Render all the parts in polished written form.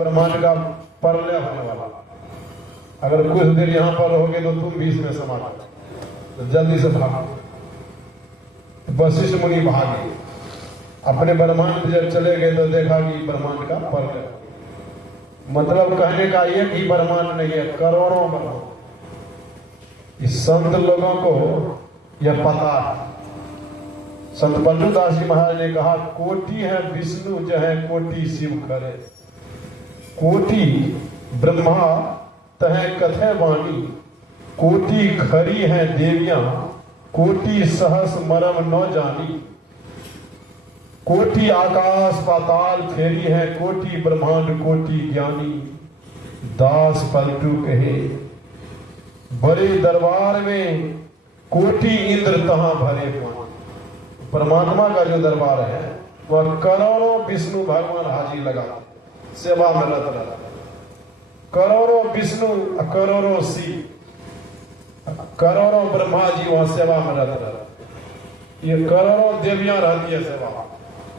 ब्रह्मांड का प्रलय होने वाला। अगर कुछ देर यहाँ पर रहोगे तो तुम भी इसमें समा जाओगे, तो जल्दी से भागो। वशिष्ठ मुनि भागे, अपने ब्रह्मांड में जब चले गए तो देखा कि ब्रह्मांड का प्रलय, मतलब कहने का एक ही ब्रह्मांड नहीं है, करोड़ों ब्रह्मांड। इस संत लोगों को यह पता है। संत बल्लूदास जी महाराज ने कहा, कोटि है विष्णु जहे कोटि शिव करे, कोटि ब्रह्मा तह कथे वाणी, कोटि खरी है देवियां कोटि सहस मरम न जानी, कोटि आकाश पाताल फेरी है कोटि ब्रह्मांड कोटि ज्ञानी, दास पलटू कहे बड़े दरबार में कोटि इंद्र तहां भरे पानी। परमात्मा का जो दरबार है वह करोड़ों विष्णु भगवान हाजिर लगाते, सेवा में रत रहते, करोड़ों विष्णु करोड़ों शिव करोड़ों ब्रह्मा जी वहां सेवा में रत रहते, ये करोड़ों देवियां रहती है सेवा।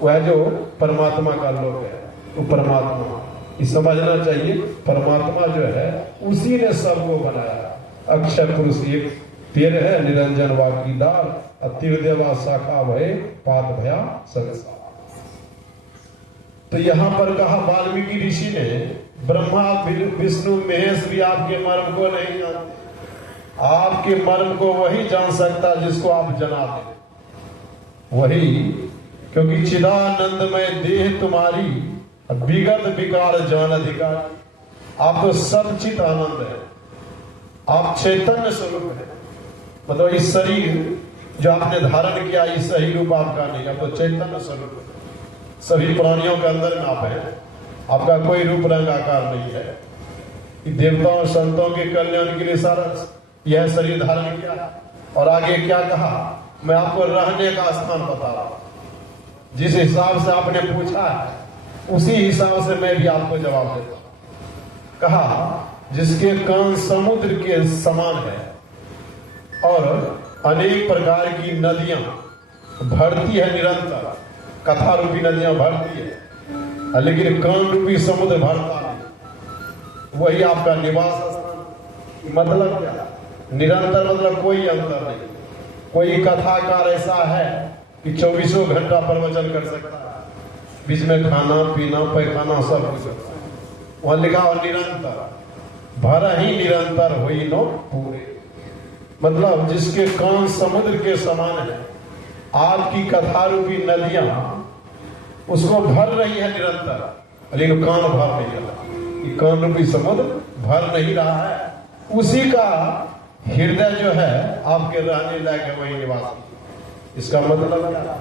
वह जो परमात्मा का लोक है वो परमात्मा, ये समझना चाहिए। परमात्मा जो है उसी ने सबको बनाया। अक्षर पुरुष एक तेर है निरंजन वाकीदार, अतिदेवा शाखा भय पात भया संसार। तो यहां पर कहा वाल्मीकि ऋषि ने, ब्रह्मा विष्णु महेश भी आपके मर्म को नहीं जानते, आपके मर्म को वही जान सकता जिसको आप जना दे, वही। क्योंकि चिदानंदमय देह तुम्हारी विगत विकार जान अधिकार। आप तो सब चित आनंद है, आप चैतन्य स्वरूप है। मतलब इस शरीर जो आपने धारण किया इस सही रूप आपका नहीं, आप तो चैतन्य स्वरूप है। सभी प्राणियों के अंदर में आप है, आपका कोई रूप रंग आकार नहीं है। देवताओं संतों के कल्याण के लिए सारा यह शरीर धारण किया। और आगे क्या कहा, मैं आपको रहने का स्थान बता रहा हूं। जिस हिसाब से आपने पूछा है उसी हिसाब से मैं भी आपको जवाब देता हूं। कहा, जिसके कान समुद्र के समान है और अनेक प्रकार की नदियां भरती है निरंतर, कथा रूपी नदियां भरती है, लेकिन कान रूपी समुद्र भरता नहीं, वही आपका निवास स्थान। मतलब क्या, निरंतर मतलब कोई अंतर नहीं। कोई कथाकार ऐसा है कि 24 घंटा प्रवचन कर सकता है, बीच में खाना पीना पैखाना सब कुछ। वहां लिखा और निरंतर भर ही निरंतर हुई नो पूरे। मतलब जिसके कान समुद्र के समान है, आपकी कथा रूपी नदियां उसको भर रही है निरंतर, लेकिन कान भर नहीं रहा। कान रूपी समुद्र भर नहीं रहा है। उसी का हृदय जो है आपके रहने लायक है, वही निवास। इसका मतलब क्या,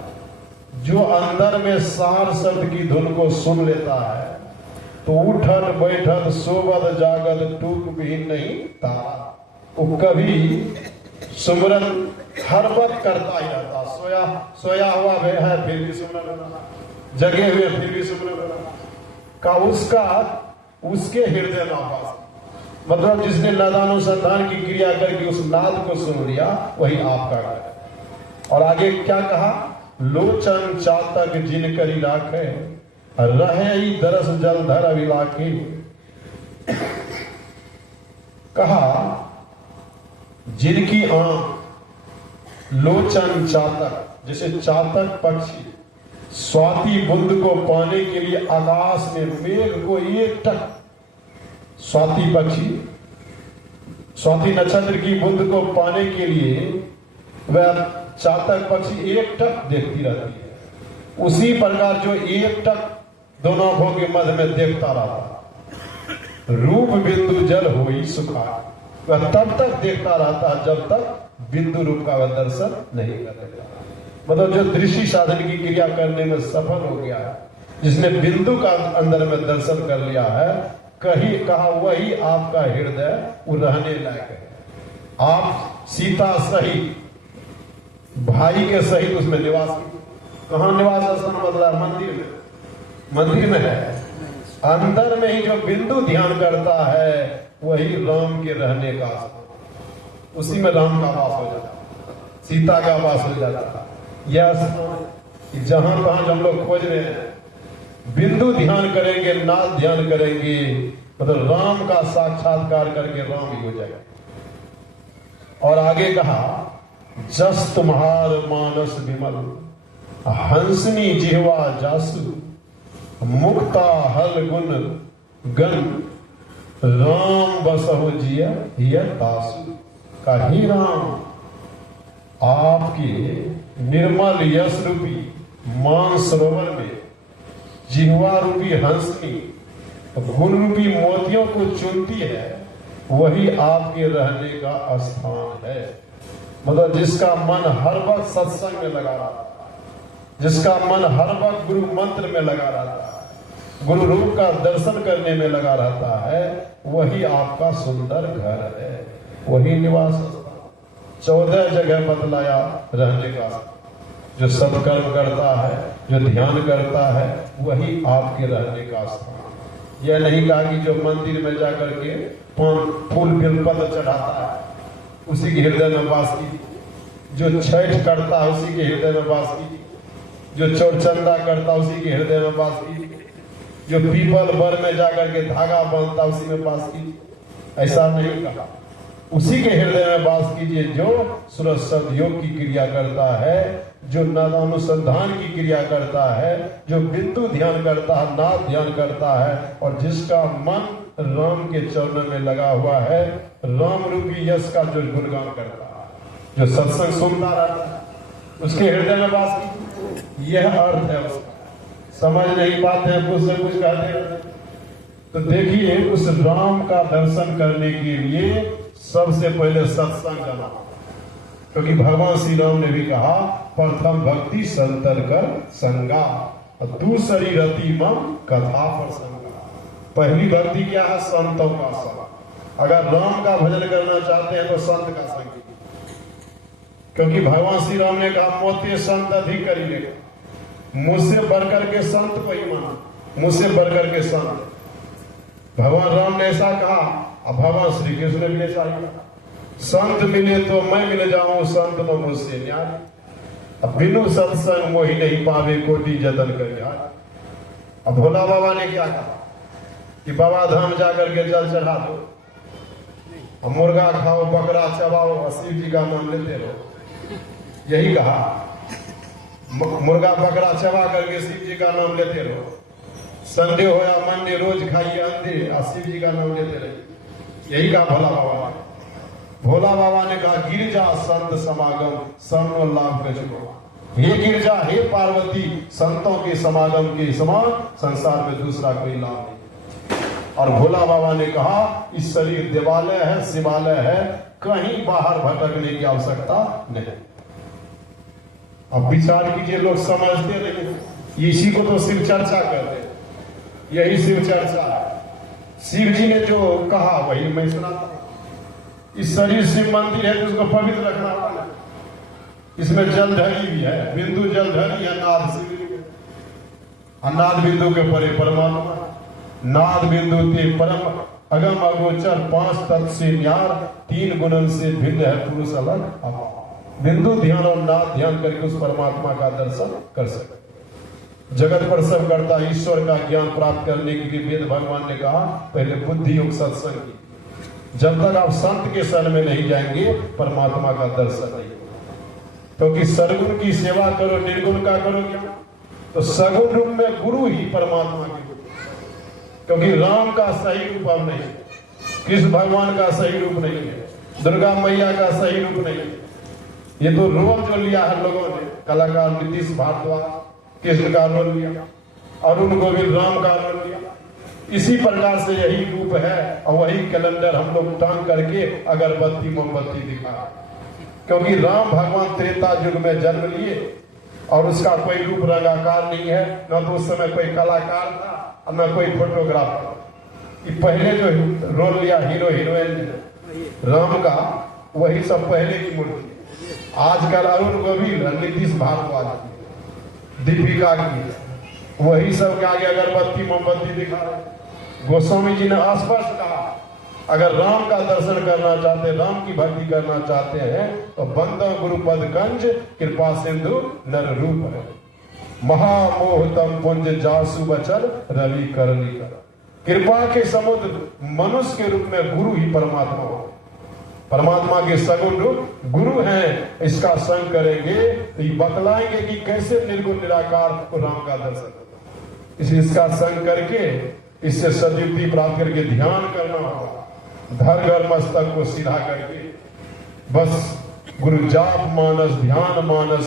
जो अंदर में सार शब्द की धुन को सुन लेता है तो उठत बैठत सोवत जागत टूक भी नहीं तारा। वो कभी सुमरन हर वक्त करता ही रहता, सोया हुआ है फिर भी सुमरन, जगे हुए फिर भी सुमरन का उसका उसके हृदय नापास। मतलब जिसने नादानुसंधान की क्रिया करके उस नाद को सुन लिया वही आपका है। और आगे क्या कहा, लोचन चातक जिन करी राखे रहे ही दरस जलधर अभिलाखी। कहा, जिनकी आंख लोचन चातक, जैसे चातक पक्षी स्वाति बुंद को पाने के लिए आकाश में मेघ को एक टक, स्वाति पक्षी स्वाति नक्षत्र की बूंद को पाने के लिए वह चातक पक्षी एक टक देखती रहती है। उसी प्रकार जो एक टक दोनों आंखों के मध्य में देखता रहा, रूप बिंदु जल होई सुखा, वह तब तक देखता रहता जब तक बिंदु रूप का वह दर्शन नहीं करेगा। मतलब जो दृष्टि साधन की क्रिया करने में सफल हो गया है, जिसने बिंदु का अंदर में दर्शन कर लिया है, कहीं कहा वही आपका हृदय वो रहने लायक है। आप सीता सहित भाई के सहित उसमें निवास, कहां निवास स्थान बदला, मंदिर में, मंदिर में है। अंदर में ही जो बिंदु ध्यान करता है वही राम के रहने का, उसी में राम का वास हो जाता, सीता का वास हो जाता। यह जहां तहां हम लोग खोज रहे हैं बिंदु ध्यान करेंगे, नाद ध्यान करेंगे, मतलब राम का साक्षात्कार करके राम ही हो जाएगा। और आगे कहा, जस तुम्हार मानस विमल, हंसनी जिह्वा जासु, मुक्ता हल गुण गण, राम बसहु जिया हिय दासु। कही राम, आपके निर्मल यश रूपी मान सरोवर में जिह्वा रूपी हंसनी गुण रूपी मोतियों को चुनती है, वही आपके रहने का स्थान है। मतलब जिसका मन हर वक्त सत्संग में लगा रहता है, जिसका मन हर वक्त गुरु मंत्र में लगा रहता है, गुरु रूप का दर्शन करने में लगा रहता है, वही आपका सुंदर घर है, वही निवास स्थान। 14 जगह बतलाया रहने का। जो सत्कर्म करता है, जो ध्यान करता है, वही आपके रहने का स्थान। यह नहीं कहा कि जो मंदिर में जाकर के फूल बेलपत्र चढ़ाता है उसी के हृदय में वास कीजिए, जो छठ करता है उसी के हृदय में वास कीजिए, जो चौरचंदा करता है उसी के हृदय में वास कीजिए, जो पीपल बर में जाकर के धागा बांधता उसी में वास कीजिए। ऐसा नहीं कहा, उसी के हृदय में वास कीजिए जो सूरज सदयोग की क्रिया करता है, जो नादानुसंधान की क्रिया करता है, जो बिंदु ध्यान करता है, नाद ध्यान करता है, और जिसका मन राम के चरणों में लगा हुआ है, राम रूपी यश का जो गुणगान करता है, जो सत्संग सुनता रहता है, उसके हृदय में वास कीजिए। यह अर्थ है उसका। समझ नहीं पाते हैं, कुछ से कुछ कहते हैं। तो देखिए, उस राम का दर्शन करने के लिए सबसे पहले सत्संग करना, क्योंकि भगवान श्री राम ने भी कहा, प्रथम भक्ति संतर कर संगा, और दूसरी रति मम कथा पर संगा। पहली भक्ति क्या है? संतों का संग। अगर राम का भजन करना चाहते हैं तो संत का संग, क्योंकि भगवान श्री राम ने कहा, मोते संत अधिक करिए, मुझसे बढ़कर के संत को ही मानो, मुझसे बढ़कर के संत। भगवान राम ने ऐसा कहा, अब भगवान श्री कृष्ण ने भी ऐसा कहा, संत मिले तो मैं मिल जाऊं, संत तो मुझसे न्याय। अब बिनु सत्संग मोहि नहीं पावे, कोटि जतन कर यार। अब भोला बाबा ने क्या कहा कि बाबा धाम जाकर के जल चढ़ा दो, अब मुर्गा खाओ, बकरा चबाओ, और शिव जी का नाम लेते रहो। यही कहा, मुर्गा बकरा चबा करके शिव जी का नाम लेते रहो। संडे हो या मंडे रोज खाइए अंडे, और शिव जी का नाम लेते रहिए। यही कहा भोला बाबा ने। भोला बाबा ने कहा, गिरजा संत समागम सर्व लाभ कर चुको। हे गिरजा, हे पार्वती, संतों के समागम के समान संसार में दूसरा कोई लाभ नहीं। और भोला बाबा ने कहा, इस शरीर देवालय है, शिवालय है, कहीं बाहर भटकने की आवश्यकता नहीं। अब विचार कीजिए, लोग समझते नहीं, इसी को तो शिव चर्चा कहते हैं। यही शिव चर्चा है। शिव जी ने जो कहा वही मैं सुनाता हूं। इस शरीर शिव मंदिर है तो उसको पवित्र रखना होगा। इसमें जलधरी भी है, बिंदु जलधरी है, नाद शिव, नाद बिंदु के परे परमात्मा, नाद बिंदु ते परम अगम अगोचर, 5 तत्व से न्यार, 3 गुणन से भिन्न है पुरुष अलग। बिंदु ध्यान और नाद ध्यान करके उस परमात्मा का दर्शन कर सकते। जगत पर सब करता ईश्वर का ज्ञान प्राप्त करने के लिए वेद भगवान ने कहा, पहले बुद्धि योग सत्संग की। जब तक आप संत के शरण में नहीं जाएंगे, परमात्मा का दर्शन नहीं। क्योंकि सरगुण की सेवा करो, निर्गुण का करो क्या? तो सगुण रूप में गुरु ही परमात्मा की, क्योंकि राम का सही रूप अब नहीं, कृष्ण भगवान का सही रूप नहीं है, दुर्गा मैया का सही रूप नहीं है। ये तो रोल जो लिया है लोगों ने, कलाकार नीतीश भारद्वाज कृष्ण का रोल लिया, अरुण गोविंद राम का रोल लिया। इसी प्रकार से यही रूप है, और वही कैलेंडर हम लोग टांग करके अगरबत्ती मोमबत्ती दिखा। क्योंकि राम भगवान त्रेता युग में जन्म लिए, और उसका कोई रूप रंगाकार नहीं है, न तो उस समय कोई कलाकार था और न कोई फोटोग्राफर। पहले जो रोल लिया हीरो हीरोइन राम का, वही सब पहले की मूर्ति। आजकल अरुण गोविंद, नीतीश भारद्वाज, दीपिका की, वही सब के आगे अगरबत्ती मोमबत्ती दिखा रहे। गोस्वामी जी ने स्पष्ट कहा, अगर राम का दर्शन करना चाहते, राम की भक्ति करना चाहते हैं, तो बंदो गुरुपद गंज कृपा सिंधु नर रूप है। महामोहतम पुंज जासु बचल रवि करनी कर। कृपा के समुद्र मनुष्य के रूप में गुरु ही परमात्मा हो। परमात्मा के सगुण रूप गुरु हैं। इसका संग करेंगे तो ये बतलाएंगे कि कैसे निर्गुण निराकार को राम का दर्शन होगा। इसका संग करके इससे सद्युक्ति प्राप्त करके ध्यान करना होगा। धर घर मस्तक को सीधा करके बस गुरु जाप मानस ध्यान मानस